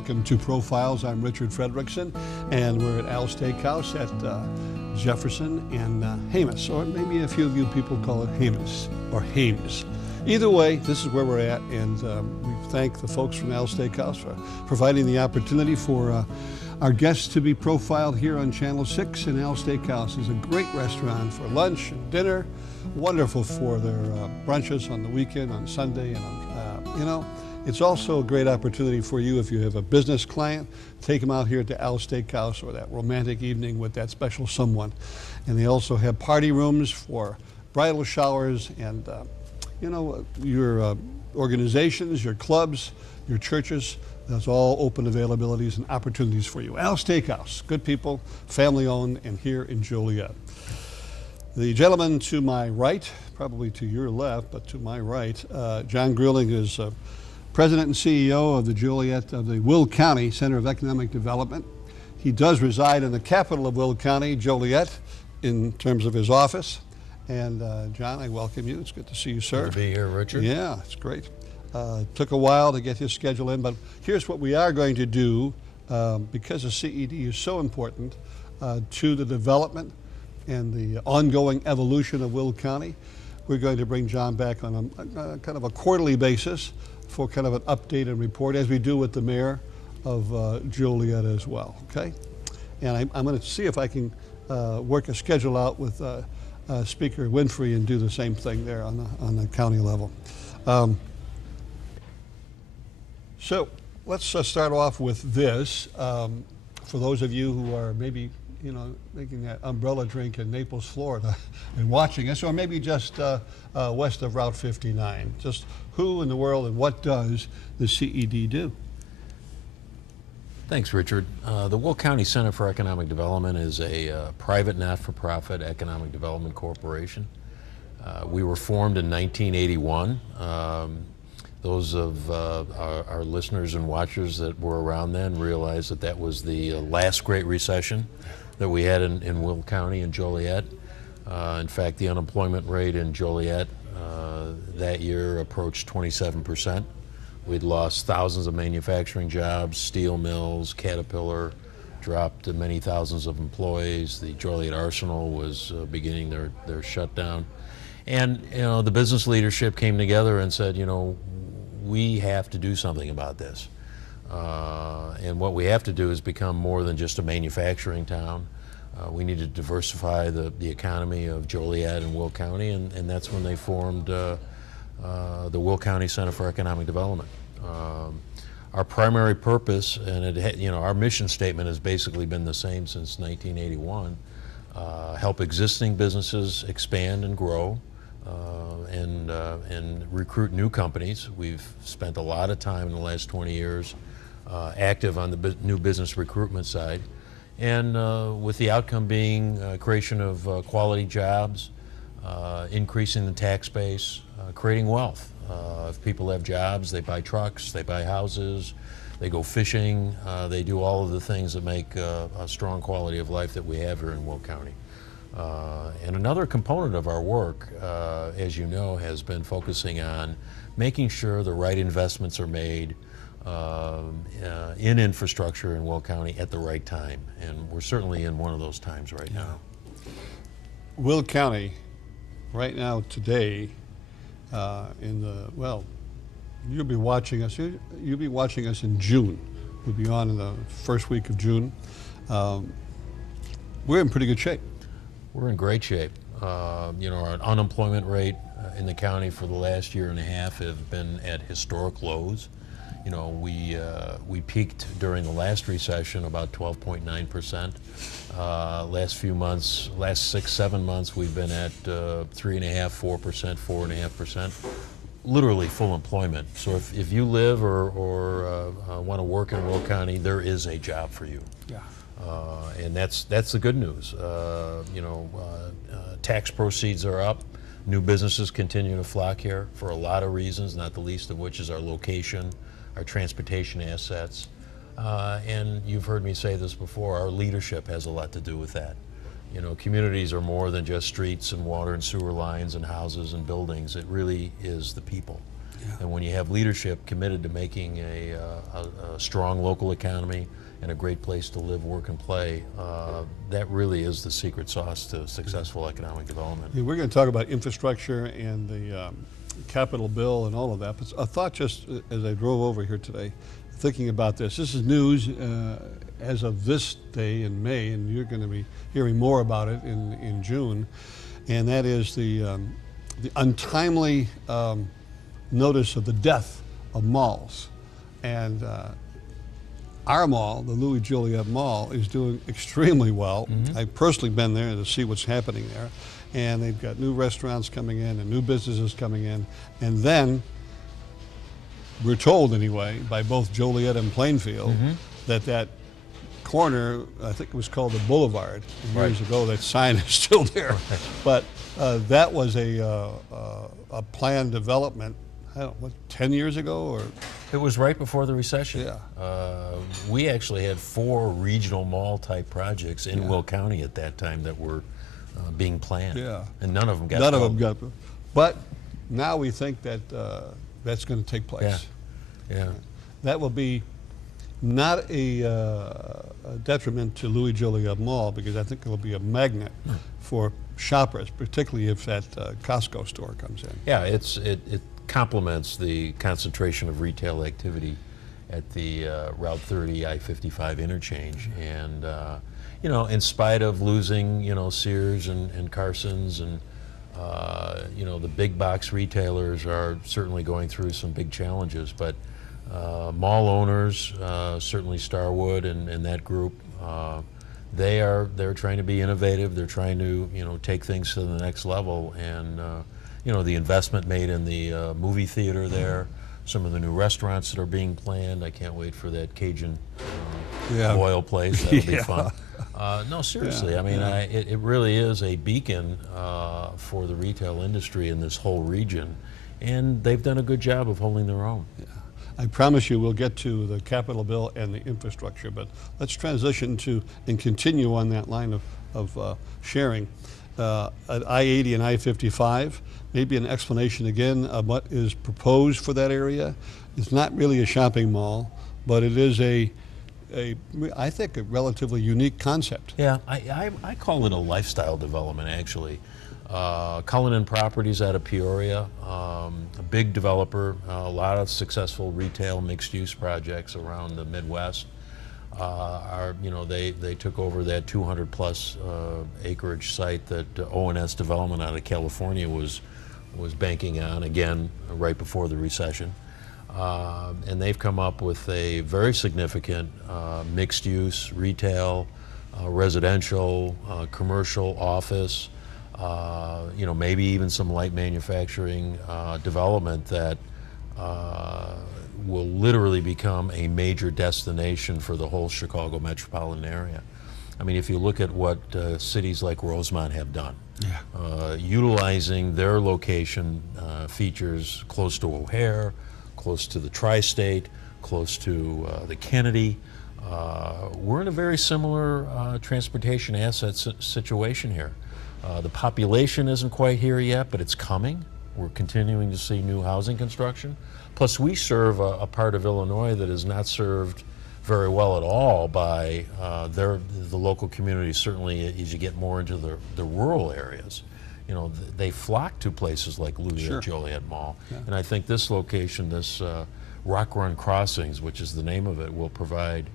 Welcome to Profiles. I'm Richard Fredrickson, and we're at Al's Steakhouse at Jefferson and Hamus, or maybe a few of you people call it Hamus or Hames. Either way, this is where we're at, and we thank the folks from Al's Steakhouse for providing the opportunity for our guests to be profiled here on Channel 6. And Al's Steakhouse is a great restaurant for lunch and dinner, wonderful for their brunches on the weekend, on Sunday, and it's also a great opportunity for you if you have a business client, take them out here to Al's Steakhouse or that romantic evening with that special someone. And they also have party rooms for bridal showers and your organizations, your clubs, your churches. That's all open availabilities and opportunities for you. Al's Steakhouse, good people, family owned, and here in Joliet. The gentleman to my right, probably to your left, but to my right, John Greuling is President and CEO of the Will County Center of Economic Development. He does reside in the capital of Will County, Joliet, in terms of his office. And John, I welcome you. It's good to see you, sir. Good to be here, Richard. Yeah, it's great. Took a while to get his schedule in, but here's what we are going to do because the CED is so important to the development and the ongoing evolution of Will County. We're going to bring John back on a kind of a quarterly basis for kind of an update and report, as we do with the mayor of Joliet as well, okay? And I'm going to see if I can work a schedule out with Speaker Winfrey and do the same thing there on the county level. So let's start off with this. For those of you who are maybe making that umbrella drink in Naples, Florida, and watching us, or maybe just west of Route 59. Just who in the world and what does the CED do? Thanks, Richard. The Will County Center for Economic Development is a private not-for-profit economic development corporation. We were formed in 1981. Those of our listeners and watchers that were around then realize that that was the last Great Recession that we had in Will County and Joliet. In fact, the unemployment rate in Joliet that year approached 27%. We'd lost thousands of manufacturing jobs, steel mills, Caterpillar dropped many thousands of employees. The Joliet Arsenal was beginning their shutdown. And the business leadership came together and said, we have to do something about this. And what we have to do is become more than just a manufacturing town. We need to diversify the economy of Joliet and Will County, and that's when they formed the Will County Center for Economic Development. Our primary purpose, and our mission statement has basically been the same since 1981, help existing businesses expand and grow, and recruit new companies. We've spent a lot of time in the last 20 years active on the new business recruitment side, and with the outcome being creation of quality jobs, increasing the tax base, creating wealth. If people have jobs, they buy trucks, they buy houses, they go fishing, they do all of the things that make a strong quality of life that we have here in Will County. And another component of our work, as you know, has been focusing on making sure the right investments are made in infrastructure in Will County at the right time. And we're certainly in one of those times right now. Will County, right now, today, you'll be watching us in June. We'll be on in the first week of June. We're in pretty good shape. We're in great shape. Our unemployment rate in the county for the last year and a half have been at historic lows. We peaked during the last recession about 12.9%. Last few months, last 6-7 months, we've been at 3.5%, 4%, 4.5%. Literally full employment. So if you live or want to work in Will County, there is a job for you. Yeah. And that's the good news. Tax proceeds are up. New businesses continue to flock here for a lot of reasons, not the least of which is our location, our transportation assets. And you've heard me say this before, our leadership has a lot to do with that. Communities are more than just streets and water and sewer lines and houses and buildings. It really is the people. And when you have leadership committed to making a strong local economy and a great place to live, work, and play, that really is the secret sauce to successful economic development. Yeah, we're going to talk about infrastructure and the capital bill and all of that, but a thought just as I drove over here today, thinking about this. This is news as of this day in May, and you're going to be hearing more about it in June, and that is the untimely notice of the death of malls. And our mall, the Louis Joliet Mall, is doing extremely well. I've personally been there to see what's happening there. And they've got new restaurants coming in and new businesses coming in. And then we're told anyway, by both Joliet and Plainfield, that corner, I think it was called the Boulevard years ago, that sign is still there. But that was a planned development, I don't know, what, 10 years ago? Or It was right before the recession. Yeah. We actually had 4 regional mall type projects in Will County at that time that were being planned. Yeah. And none of them got none built. of them got. But now we think that that's going to take place. Yeah. That will be not a detriment to Louis Joliet Mall, because I think it will be a magnet for shoppers, particularly if that Costco store comes in. Yeah, it complements the concentration of retail activity at the Route 30 I-55 interchange. And you know, in spite of losing, you know, Sears and Carson's and you know, the big box retailers are certainly going through some big challenges, but mall owners, certainly Starwood and that group, they're trying to be innovative. They're trying to, you know, take things to the next level. And you know, the investment made in the movie theater there, some of the new restaurants that are being planned. I can't wait for that Cajun boil place. That'll be fun. No, seriously. I mean, it really is a beacon for the retail industry in this whole region, and they've done a good job of holding their own. Yeah. I promise you we'll get to the capital bill and the infrastructure, but let's transition to and continue on that line of sharing. At I-80 and I-55, maybe an explanation again of what is proposed for that area. It's not really a shopping mall, but it is I think a relatively unique concept. Yeah, I call it a lifestyle development, actually. Cullinan Properties out of Peoria, a big developer, a lot of successful retail mixed-use projects around the Midwest. You know, they took over that 200-plus acreage site that O&S Development out of California was banking on, again, right before the recession. And they've come up with a very significant mixed-use, retail, residential, commercial, office, you know, maybe even some light manufacturing development that will literally become a major destination for the whole Chicago metropolitan area. I mean, if you look at what cities like Rosemont have done, utilizing their location features close to O'Hare, close to the Tri-State, close to the Kennedy, we're in a very similar transportation asset situation here. The population isn't quite here yet, but it's coming. We're continuing to see new housing construction. Plus, we serve a part of Illinois that is not served very well at all by the local communities, certainly as you get more into the rural areas. You know, they flock to places like Louis Joliet Mall. And I think this location, this Rock Run Crossings, which is the name of it, will provide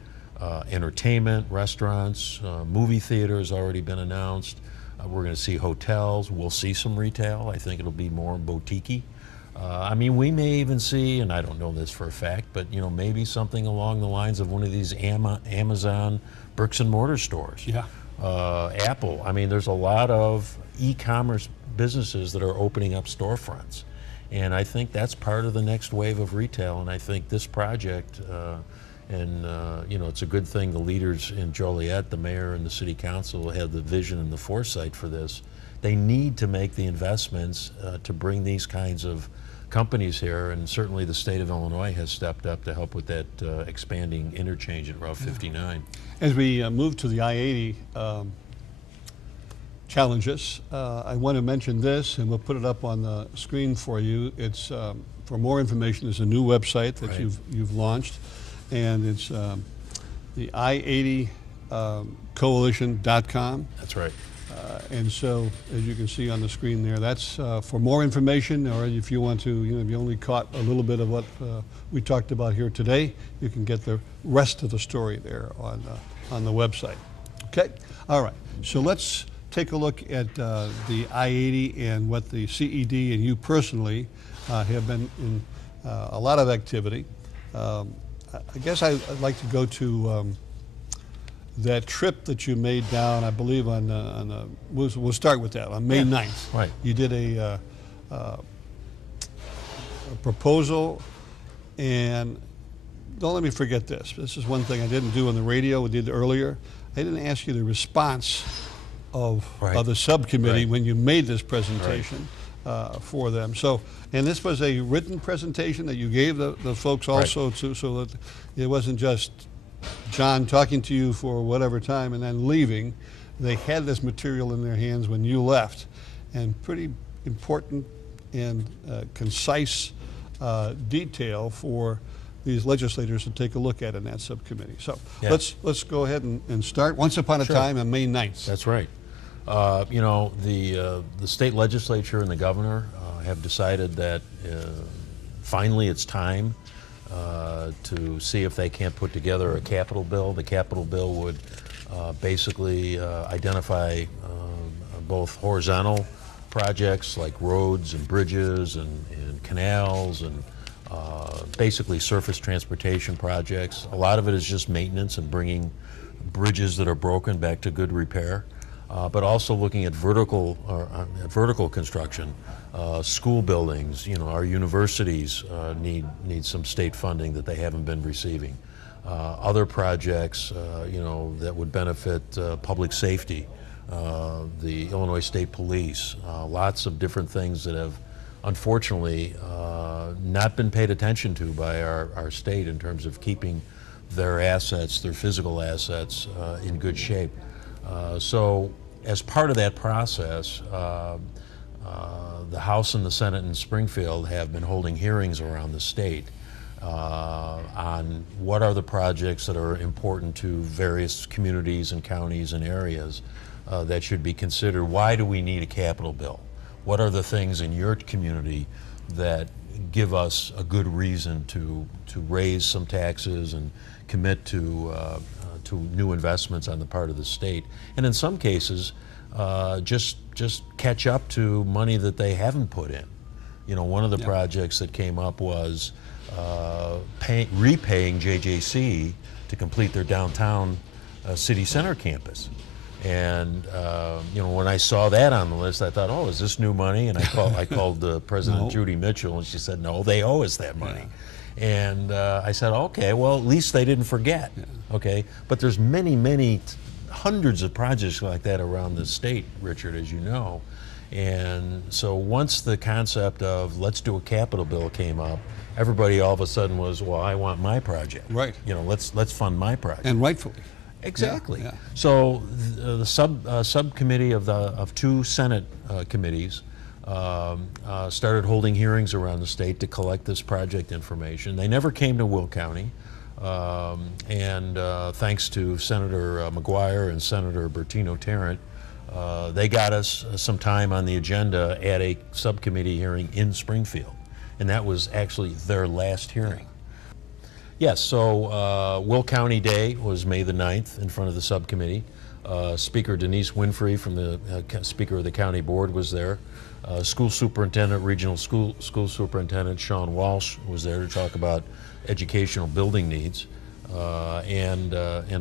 entertainment, restaurants, movie theaters already been announced. We're going to see hotels. We'll see some retail. I think it'll be more boutique-y. I mean, we may even see, and I don't know this for a fact, but you know, maybe something along the lines of one of these Amazon bricks and mortar stores. Yeah. Apple. I mean, there's a lot of e-commerce businesses that are opening up storefronts, and I think that's part of the next wave of retail. And I think this project, you know, it's a good thing the leaders in Joliet, the mayor and the city council, have the vision and the foresight for this. They need to make the investments to bring these kinds of companies here, and certainly the state of Illinois has stepped up to help with that expanding interchange at Route 59. As we move to the I-80 challenges, I want to mention this, and we'll put it up on the screen for you. It's for more information, there's a new website that Right. you've launched, and it's the I-80 coalition.com. That's right. And so, as you can see on the screen there, that's for more information, or if you want to, if you only caught a little bit of what we talked about here today, you can get the rest of the story there on the website. Okay? All right. So let's take a look at the I-80 and what the CED and you personally have been in a lot of activity. I guess I'd like to go to that trip that you made down, I believe, we'll start with that, on May 9th. Right. You did a proposal, and don't let me forget this. This is one thing I didn't do on the radio, we did earlier. I didn't ask you the response of the subcommittee when you made this presentation for them. So, and this was a written presentation that you gave the folks also, so that it wasn't just John talking to you for whatever time and then leaving. They had this material in their hands when you left, and pretty important and concise detail for these legislators to take a look at in that subcommittee. So let's go ahead and start. Once upon a time on May 9th. That's right. You know, the state legislature and the governor have decided that finally it's time to see if they can't put together a capital bill. The capital bill would basically identify both horizontal projects like roads and bridges and canals and basically surface transportation projects. A lot of it is just maintenance and bringing bridges that are broken back to good repair, but also looking at vertical construction. School buildings, you know, our universities need some state funding that they haven't been receiving. Other projects, you know, that would benefit public safety, the Illinois State Police, lots of different things that have unfortunately not been paid attention to by our state in terms of keeping their assets, their physical assets, in good shape. So as part of that process, the House and the Senate in Springfield have been holding hearings around the state on what are the projects that are important to various communities and counties and areas that should be considered. Why do we need a capital bill? What are the things in your community that give us a good reason to raise some taxes and commit to new investments on the part of the state? And in some cases, just catch up to money that they haven't put in. You know, one of the projects that came up was repaying JJC to complete their downtown city center campus. And you know, when I saw that on the list, I thought, oh, is this new money? And I called President Judy Mitchell, and she said, no, they owe us that money. And I said, okay, well, at least they didn't forget. Okay, but there's many hundreds of projects like that around the state, Richard, as you know. And so once the concept of let's do a capital bill came up, everybody all of a sudden was, well, I want my project. Right. You know, let's fund my project. And rightfully. Exactly. So the subcommittee of two Senate committees started holding hearings around the state to collect this project information. They never came to Will County. And thanks to Senator McGuire and Senator Bertino Tarrant, they got us some time on the agenda at a subcommittee hearing in Springfield. And that was actually their last hearing. Yes, so Will County Day was May the 9th in front of the subcommittee. Speaker Denise Winfrey from the Speaker of the County Board was there. School Superintendent, Regional School Superintendent Sean Walsh was there to talk about educational building needs, and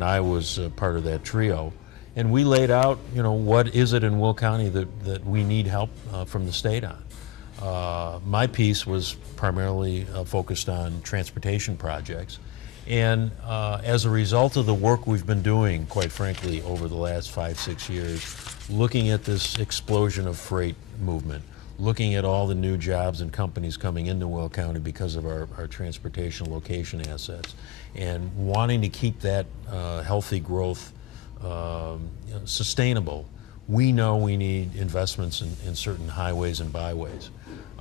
I was part of that trio. And we laid out, you know, what is it in Will County that we need help from the state on. My piece was primarily focused on transportation projects. And as a result of the work we've been doing, quite frankly, over the last 5-6 years, looking at this explosion of freight movement, looking at all the new jobs and companies coming into Will County because of our transportation location assets, and wanting to keep that healthy growth sustainable, we know we need investments in certain highways and byways.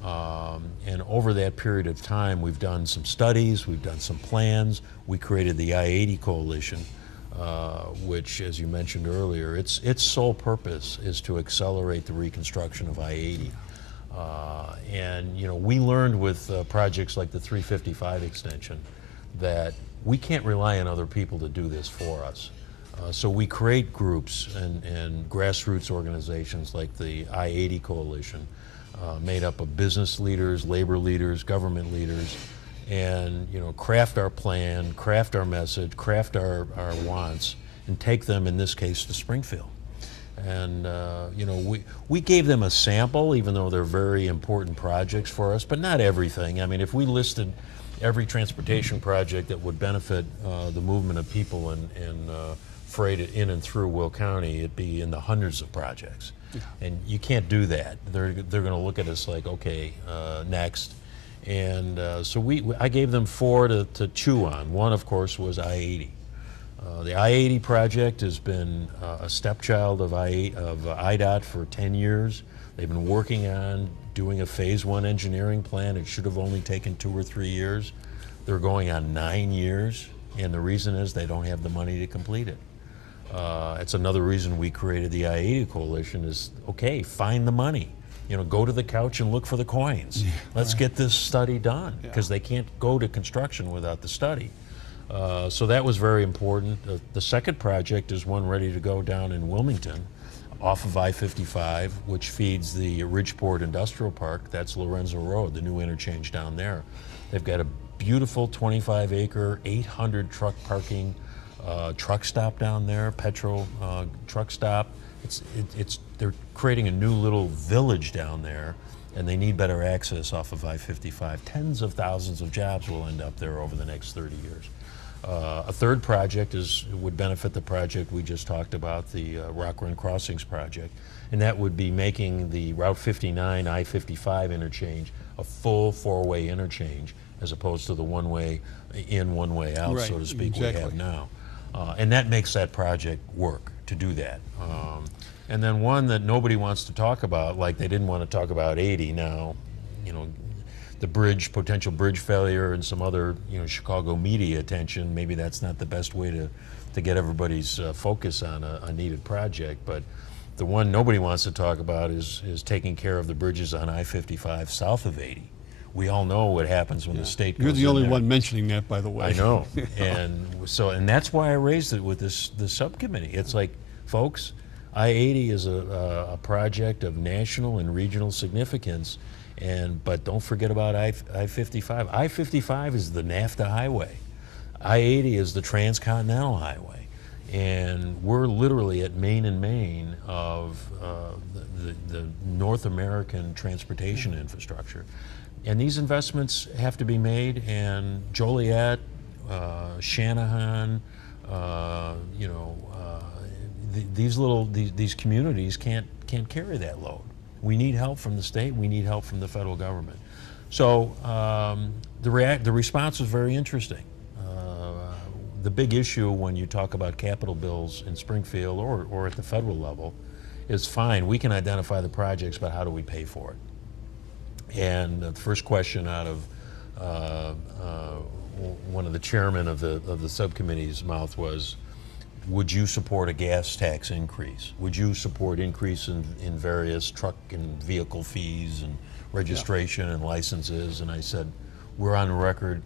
And over that period of time, we've done some studies, we've done some plans. We created the I-80 Coalition, which, as you mentioned earlier, its sole purpose is to accelerate the reconstruction of I-80. And you know, we learned with projects like the 355 extension that we can't rely on other people to do this for us. So we create groups and grassroots organizations like the I-80 Coalition, made up of business leaders, labor leaders, government leaders, and you know, craft our plan, craft our message, craft our wants, and take them, in this case, to Springfield. And you know, we gave them a sample, even though they're very important projects for us, but not everything. I mean, if we listed every transportation project that would benefit the movement of people and freight in and through Will County, it'd be in the hundreds of projects. Yeah. And you can't do that. They're going to look at us like, okay, next. And so I gave them 4 to chew on. One, of course, was I-80. The I-80 project has been a stepchild of IDOT for 10 years. They've been working on doing a phase 1 engineering plan. It should have only taken 2 or 3 years. They're going on 9 years, and the reason is they don't have the money to complete it. It's another reason we created the I-80 Coalition is, okay, find the money. You know, go to the couch and look for the coins. Yeah, let's get this study done, because they can't go to construction without the study. So that was very important. The second project is one ready to go down in Wilmington off of I-55, which feeds the Ridgeport Industrial Park. That's Lorenzo Road, the new interchange down there. They've got a beautiful 25-acre, 800 truck parking truck stop down there, petrol truck stop. They're creating a new little village down there, and they need better access off of I-55. Tens of thousands of jobs will end up there over the next 30 years. A third project would benefit the project we just talked about, the Rock Run Crossings project, and that would be making the Route 59 I-55 interchange a full 4-way interchange, as opposed to the one-way in, one-way out, so to speak, we have now. And that makes that project work to do that. And then one that nobody wants to talk about, like they didn't want to talk about 80 now, you know, the potential bridge failure and some other, you know, Chicago media attention. Maybe that's not the best way to get everybody's focus on a needed project, but the one nobody wants to talk about is taking care of the bridges on I-55 south of 80. We all know what happens when the state goes in there. You're the only one mentioning that, by the way. I know. And that's why I raised it with this subcommittee. It's like, folks, I-80 is a project of national and regional significance, but don't forget about I-55. I-55 is the NAFTA highway. I-80 is the transcontinental highway. And we're literally at main and main of the North American transportation infrastructure. And these investments have to be made, and Joliet, Shanahan, you know, these communities can't carry that load. We need help from the state. We need help from the federal government. So the response was very interesting. The big issue when you talk about capital bills in Springfield or at the federal level is, fine, we can identify the projects, but how do we pay for it? And the first question out of one of the chairmen of the subcommittee's mouth was, would you support a gas tax increase? Would you support increase in various truck and vehicle fees and registration and licenses? And I said, we're on record,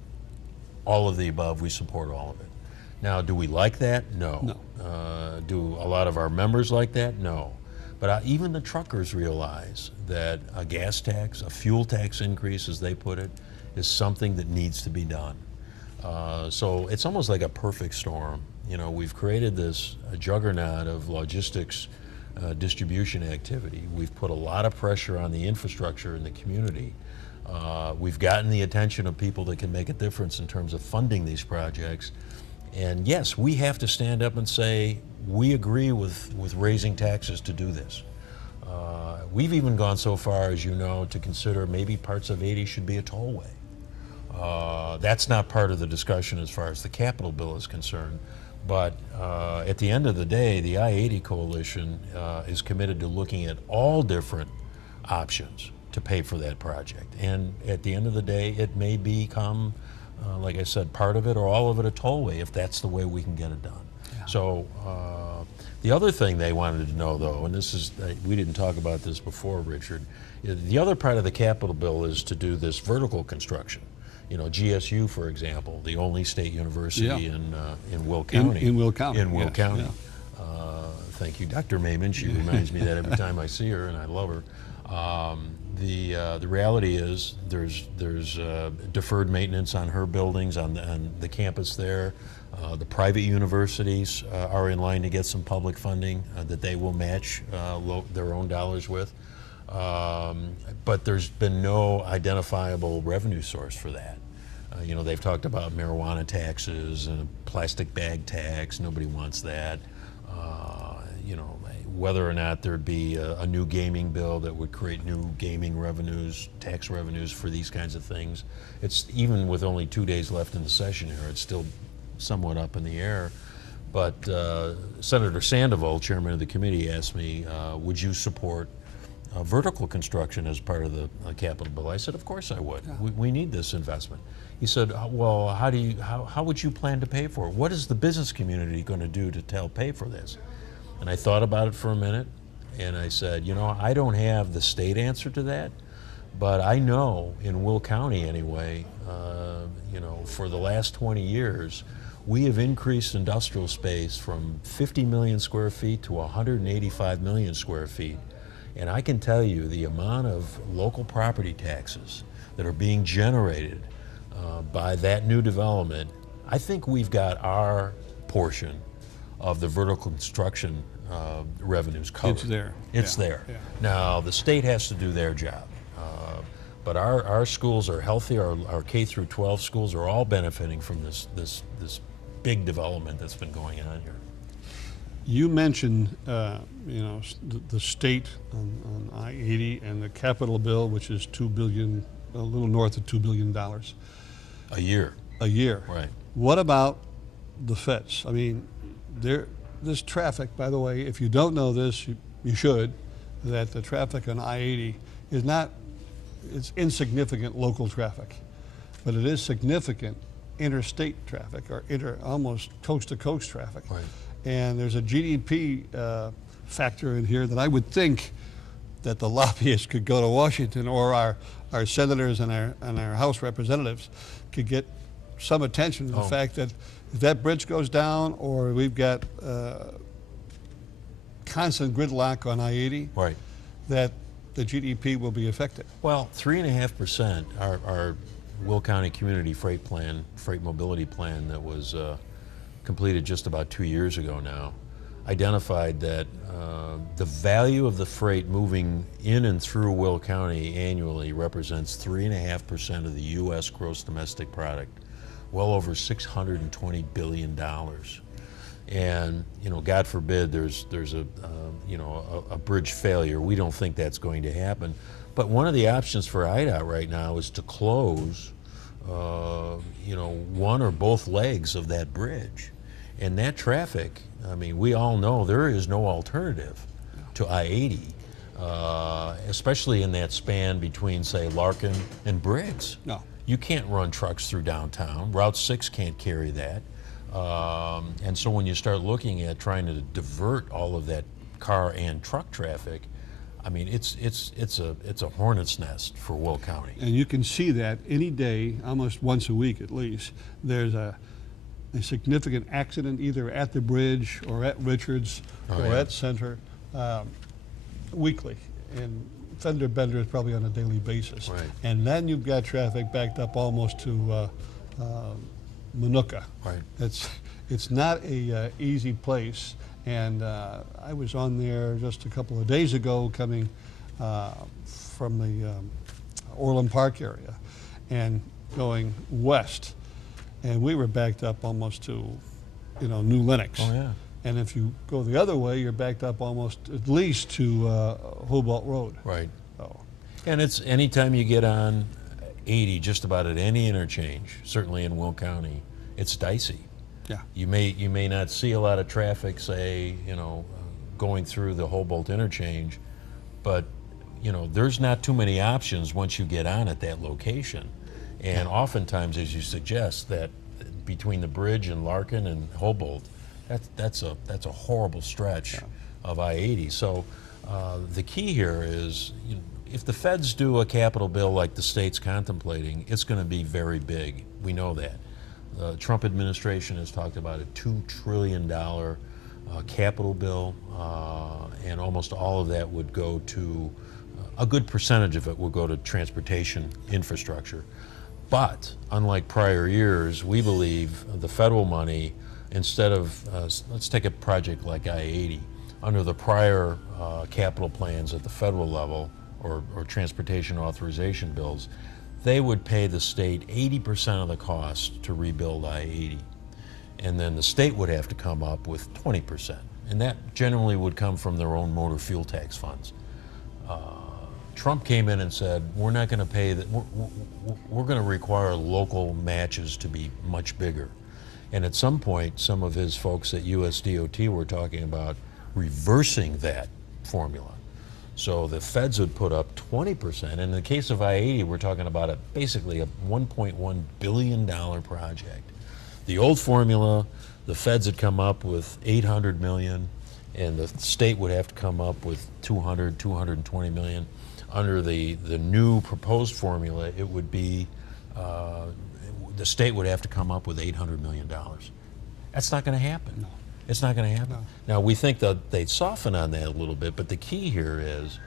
all of the above, we support all of it. Now, do we like that? No. Do a lot of our members like that? No. But even the truckers realize that a gas tax, a fuel tax increase, as they put it, is something that needs to be done. So it's almost like a perfect storm. You know, we've created this juggernaut of logistics distribution activity. We've put a lot of pressure on the infrastructure in the community. We've gotten the attention of people that can make a difference in terms of funding these projects. And yes, we have to stand up and say, we agree with raising taxes to do this. We've even gone so far, as you know, to consider maybe parts of 80 should be a tollway. That's not part of the discussion as far as the capital bill is concerned. But at the end of the day, the I-80 Coalition is committed to looking at all different options to pay for that project. And at the end of the day, it may become, like I said, part of it or all of it a tollway if that's the way we can get it done. Yeah. So the other thing they wanted to know, though, and this is, we didn't talk about this before, Richard, the other part of the capital bill is to do this vertical construction. GSU, for example, the only state university in Will County. In Will County. In Will yes, County. yeah. Thank you, Dr. Mayman. She reminds me that every time I see her, and I love her. The reality is there's deferred maintenance on her buildings on the campus there. The private universities are in line to get some public funding that they will match their own dollars with. But there's been no identifiable revenue source for that. They've talked about marijuana taxes and a plastic bag tax. Nobody wants that. Whether or not there'd be a new gaming bill that would create new gaming revenues, tax revenues for these kinds of things. It's even with only 2 days left in the session here, it's still somewhat up in the air. But Senator Sandoval, chairman of the committee, asked me, would you support vertical construction as part of the capital bill? I said, of course I would. Yeah. We need this investment. He said, well, how would you plan to pay for it? What is the business community going to do to help pay for this? And I thought about it for a minute, and I said, I don't have the state answer to that, but I know in Will County anyway, for the last 20 years, we have increased industrial space from 50 million square feet to 185 million square feet. And I can tell you the amount of local property taxes that are being generated by that new development, I think we've got our portion of the vertical construction revenues covered. It's there. It's there. Yeah. Now, the state has to do their job. But our schools are healthy. Our K through 12 schools are all benefiting from this big development that's been going on here. You mentioned, the state on I-80 and the capital bill, which is $2 billion, a little north of $2 billion A year. a year. Right. What about the feds? I mean, this traffic, by the way, if you don't know this, you should, that the traffic on I-80 is not, it's insignificant local traffic, but it is significant interstate traffic or almost coast-to-coast traffic. Right. And there's a GDP factor in here that I would think that the lobbyists could go to Washington, or our senators and our House representatives could get some attention to the fact that if that bridge goes down, or we've got constant gridlock on I-80, Right. that the GDP will be affected. Well, 3.5%, our Will County Community Freight Mobility Plan that was completed just about 2 years ago now, identified that the value of the freight moving in and through Will County annually represents 3.5% of the U.S. gross domestic product, well over $620 billion. And God forbid there's a bridge failure. We don't think that's going to happen. But one of the options for IDOT right now is to close, one or both legs of that bridge. And that traffic, I mean, we all know there is no alternative to I-80, especially in that span between, say, Larkin and Briggs. No. You can't run trucks through downtown. Route 6 can't carry that. And so when you start looking at trying to divert all of that car and truck traffic, I mean, it's a hornet's nest for Will County. And you can see that any day, almost once a week at least, there's a significant accident either at the bridge or at Richards or at Center weekly. And fender benders probably on a daily basis. Right. And then you've got traffic backed up almost to Minooka. Right. It's not a easy place. And I was on there just a couple of days ago coming from the Orland Park area and going west. And we were backed up almost to, New Lenox. Oh, yeah. And if you go the other way, you're backed up almost at least to Hobart Road. Right. So. And it's anytime you get on 80, just about at any interchange, certainly in Will County, it's dicey. Yeah. You may not see a lot of traffic, say, going through the Hobart interchange, but you know, there's not too many options once you get on at that location. And oftentimes, as you suggest, that between the bridge and Larkin and Hobolt, that's a horrible stretch of I-80. So the key here is, you know, if the feds do a capital bill like the state's contemplating, it's going to be very big. We know that. The Trump administration has talked about a $2 trillion capital bill, and almost all of that would go to, a good percentage of it will go to transportation infrastructure. But unlike prior years, we believe the federal money, instead of, let's take a project like I-80, under the prior capital plans at the federal level, or transportation authorization bills, they would pay the state 80% of the cost to rebuild I-80. And then the state would have to come up with 20%. And that generally would come from their own motor fuel tax funds. Trump came in and said, we're not going to pay that, we're going to require local matches to be much bigger. And at some point, some of his folks at USDOT were talking about reversing that formula. So the feds would put up 20%. In the case of I-80, we're talking about basically a $1.1 billion project. The old formula, the feds had come up with $800 million, and the state would have to come up with $220 million. Under the new proposed formula, it would be, the state would have to come up with $800 million. That's not going to happen. No. It's not going to happen. No. Now, we think that they'd soften on that a little bit, but the key here is,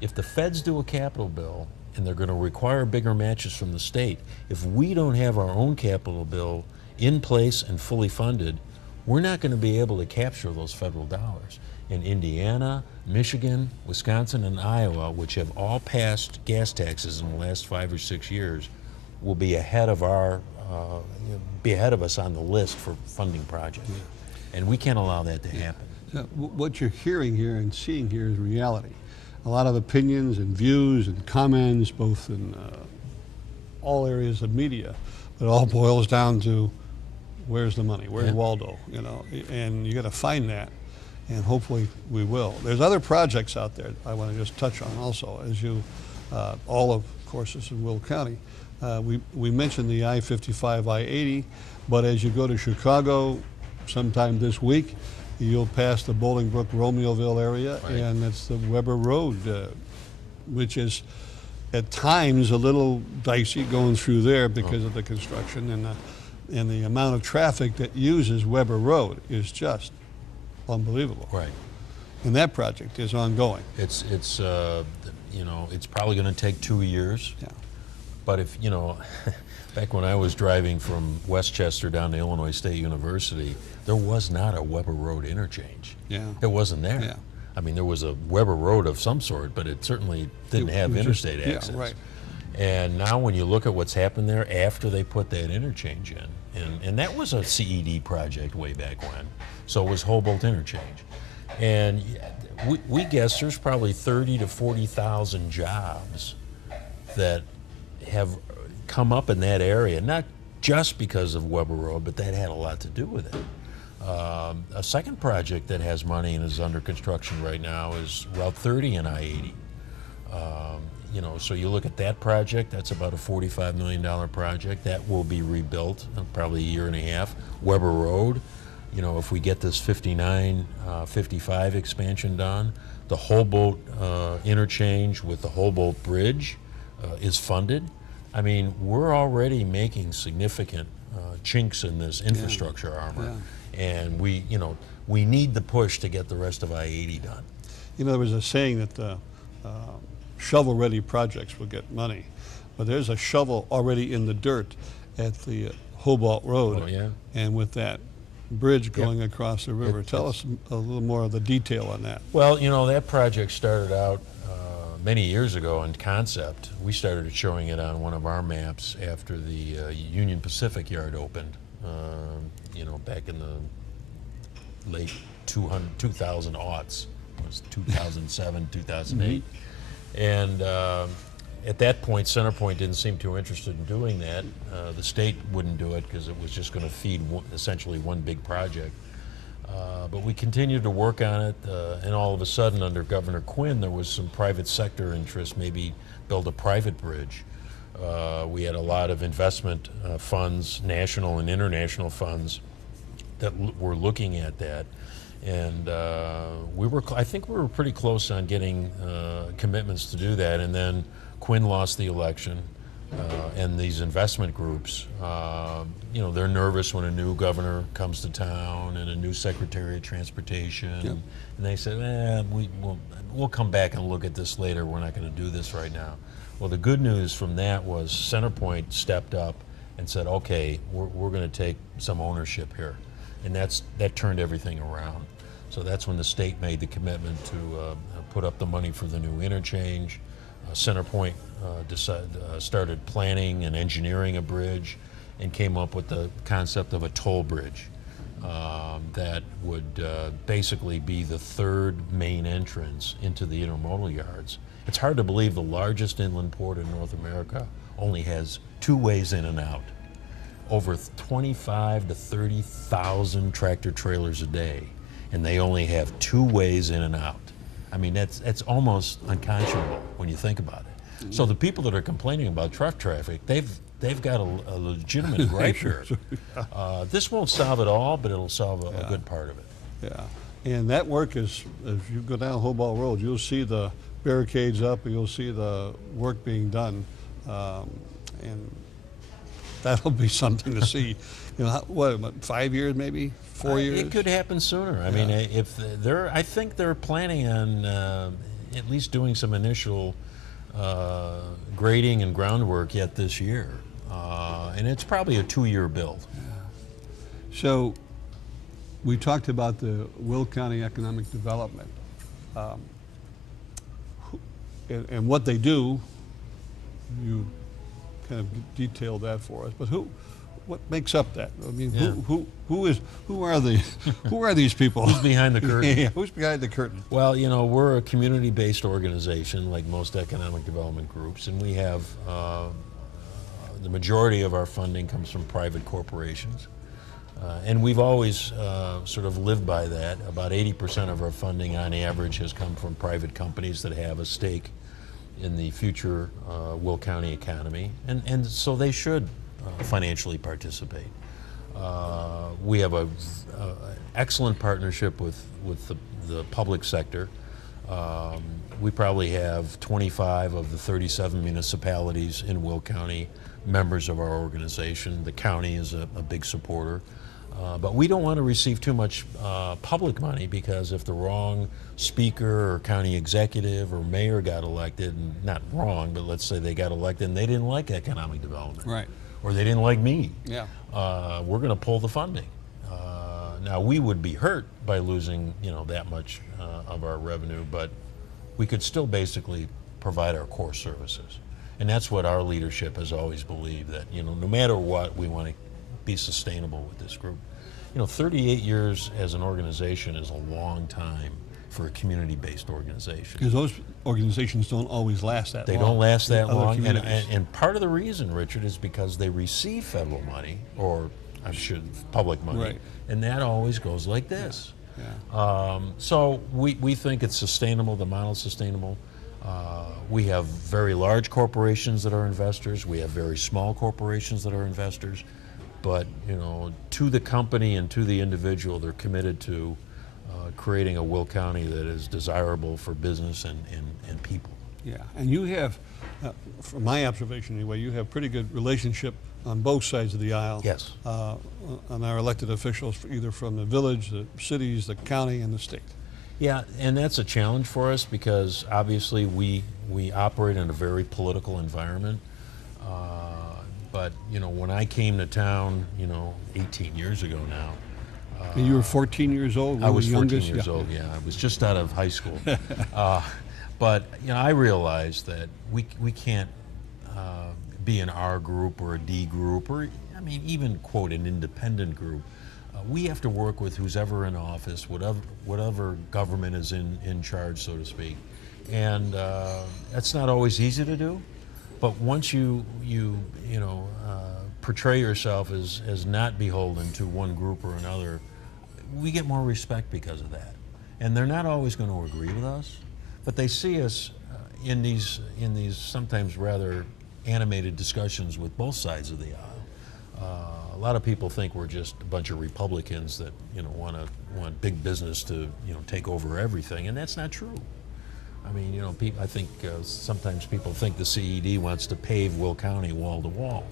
if the feds do a capital bill and they're going to require bigger matches from the state, if we don't have our own capital bill in place and fully funded, we're not going to be able to capture those federal dollars. In Indiana, Michigan, Wisconsin, and Iowa, which have all passed gas taxes in the last 5 or 6 years, will be ahead of us on the list for funding projects. Yeah. And we can't allow that to happen. So what you're hearing here and seeing here is reality. A lot of opinions and views and comments, both in all areas of media, but it all boils down to, where's the money? Where's Waldo? You know, and you got to find that, and hopefully we will. There's other projects out there I want to just touch on also, as you, all of course, is in Will County. We mentioned the I-55, I-80, but as you go to Chicago sometime this week, you'll pass the Bolingbrook, Romeoville area, right, and it's the Weber Road, which is at times a little dicey going through there because of the construction, and the amount of traffic that uses Weber Road is just unbelievable. Right. And that project is ongoing. It's you know, it's probably going to take 2 years. Yeah. But if, you know, back when I was driving from Westchester down to Illinois State University, there was not a Weber Road interchange. Yeah. It wasn't there. Yeah. I mean, there was a Weber Road of some sort, but it certainly didn't have interstate access. Yeah, right. And now when you look at what's happened there after they put that interchange in, and that was a CED project way back when, so it was Hobolt Interchange. And we guess there's probably 30 to 40,000 jobs that have come up in that area, not just because of Weber Road, but that had a lot to do with it. A second project that has money and is under construction right now is Route 30 and I-80. You know, so you look at that project, that's about a $45 million project. That will be rebuilt in probably a year and a half. Weber Road, you know, if we get this 59, 55 expansion done, the Hobolt interchange with the Hobolt Bridge is funded. I mean, we're already making significant chinks in this infrastructure armor. Yeah. And we, you know, we need the push to get the rest of I-80 done. You know, there was a saying that shovel-ready projects will get money, but there's a shovel already in the dirt at the Hobolt Road. Oh, yeah. And with that bridge going across the river. Tell us a little more of the detail on that. Well, you know, that project started out many years ago in concept. We started showing it on one of our maps after the Union Pacific yard opened, you know, back in the late 2000 aughts. It was 2007, 2008. And at that point, CenterPoint didn't seem too interested in doing that. The state wouldn't do it because it was just going to feed essentially one big project. But we continued to work on it, and all of a sudden, under Governor Quinn, there was some private sector interest, maybe build a private bridge. We had a lot of investment funds, national and international funds, that were looking at that. And I think we were pretty close on getting commitments to do that. And then Quinn lost the election, and these investment groups, they're nervous when a new governor comes to town and a new secretary of transportation. Yep. And they said, we'll come back and look at this later. We're not going to do this right now. Well, the good news from that was CenterPoint stepped up and said, okay, we're going to take some ownership here. And that turned everything around. So that's when the state made the commitment to put up the money for the new interchange. CenterPoint started planning and engineering a bridge and came up with the concept of a toll bridge that would basically be the third main entrance into the intermodal yards. It's hard to believe the largest inland port in North America only has two ways in and out. Over 25 to 30,000 tractor trailers a day, and they only have two ways in and out. I mean, that's almost unconscionable when you think about it. Mm-hmm. So the people that are complaining about truck traffic, they've got a legitimate gripe here. This won't solve it all, but it'll solve a good part of it. Yeah, and that work is, as you go down Hobart Road, you'll see the barricades up, and you'll see the work being done, and that'll be something to see. What, 5 years, maybe 4 years? It could happen sooner. I mean, I think they're planning on at least doing some initial grading and groundwork yet this year, and it's probably a 2-year build. Yeah. So, we talked about the Will County Economic Development, and what they do. You kind of detailed that for us, but what makes up that? I mean, who are these people? Who's behind the curtain? Yeah, who's behind the curtain? Well, we're a community-based organization like most economic development groups, and we have the majority of our funding comes from private corporations, and we've always sort of lived by that. About 80% of our funding, on average, has come from private companies that have a stake in the future Will County economy, and so they should financially participate. We have an excellent partnership with the public sector. We probably have 25 of the 37 municipalities in Will County members of our organization. The county is a big supporter. But we don't want to receive too much public money, because if the wrong speaker or county executive or mayor got elected, and not wrong, but let's say they got elected and they didn't like economic development, right, or they didn't like me, yeah, we're going to pull the funding. Now we would be hurt by losing that much of our revenue, but we could still basically provide our core services, and that's what our leadership has always believed, that no matter what, we want to be sustainable with this group. 38 years as an organization is a long time for a community-based organization. Because those organizations don't always last that long. They don't last that long, and part of the reason, Richard, is because they receive federal money, or public money, right, and that always goes like this. Yeah. So we think it's sustainable, the model's sustainable. We have very large corporations that are investors. We have very small corporations that are investors. But to the company and to the individual, they're committed to creating a Will County that is desirable for business and people. Yeah, and you have, from my observation anyway, you have pretty good relationship on both sides of the aisle. Yes. On our elected officials, either from the village, the cities, the county, and the state. Yeah, and that's a challenge for us, because obviously we operate in a very political environment. But when I came to town, 18 years ago now. And you were 14 years old? I was 14 years old, yeah. I was just out of high school. But I realized that we can't be an R group or a D group, or even quote an independent group. We have to work with who's ever in office, whatever government is in charge, so to speak. And that's not always easy to do. But once you portray yourself as not beholden to one group or another, we get more respect because of that. And they're not always going to agree with us, but they see us in these sometimes rather animated discussions with both sides of the aisle. A lot of people think we're just a bunch of Republicans that want big business to take over everything, and that's not true. I mean, I think sometimes people think the CED wants to pave Will County wall to wall.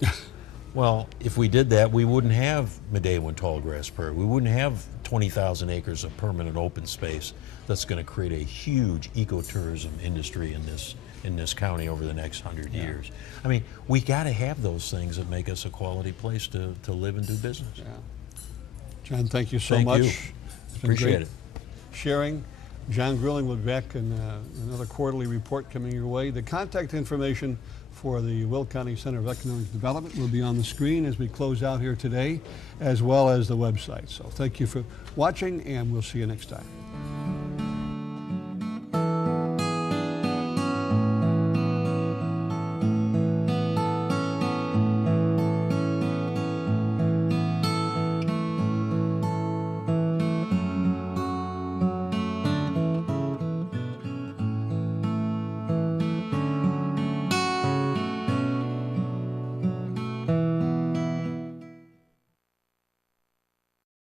Well, if we did that, we wouldn't have Medewa and Tallgrass Prairie. We wouldn't have 20,000 acres of permanent open space that's going to create a huge ecotourism industry in this county over the next 100 years. I mean, we got to have those things that make us a quality place to live and do business. Yeah. John, thank you so much. You. Appreciate it. Sharing. John Greuling will be back in another quarterly report coming your way. The contact information for the Will County Center of Economic Development will be on the screen as we close out here today, as well as the website. So thank you for watching, and we'll see you next time.